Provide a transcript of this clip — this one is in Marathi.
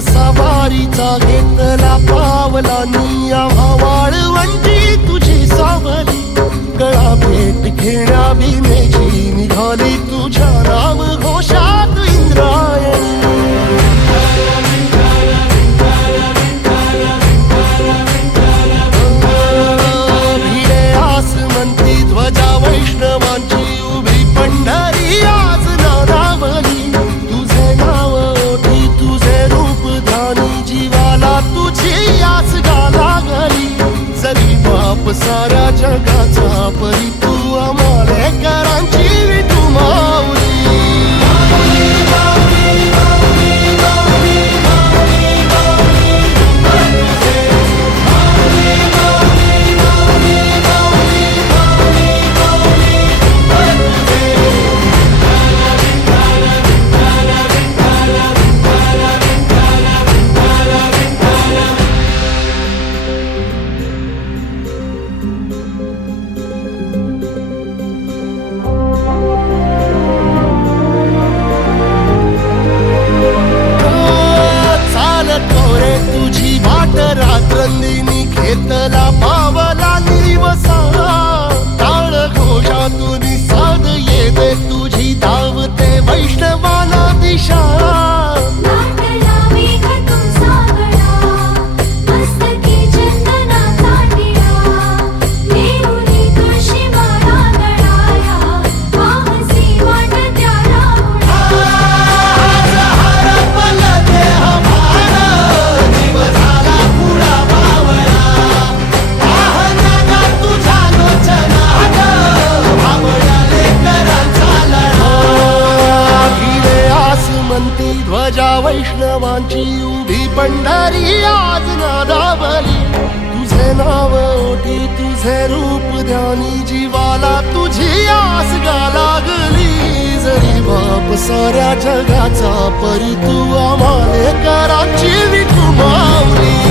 सवारीचा घेतला पावलांनी आम्हा वाळवंटी तुझी सावली गळा भेट घेण्या भीमेची निघाली तुझ्या नाव घोषात इंद्रायणी भिडे आसमंती ध्वजा वैष्णवांची उभी पंढरी आज नादावली तुझे नाव ओठी तुझे रूप ध्यानी जीवाला तुझी आस लागली जरी बाप साऱ्या जगाचा परी तू आमालेकरांची विठू माऊली रात्रंदिनी घेतला पावला निवसा टाळ घोषातून साध येते तुझी धावते वैष्णवाला दिशा ध्वजा वैष्णवांची उभी पंढरी आज नादावली तुझे नाव ओठी तुझे रूप ध्यानी जीवाला तुझी आस लागली जरी बाप साऱ्या जगाचा परी तू आमालेकरांची विठू माऊली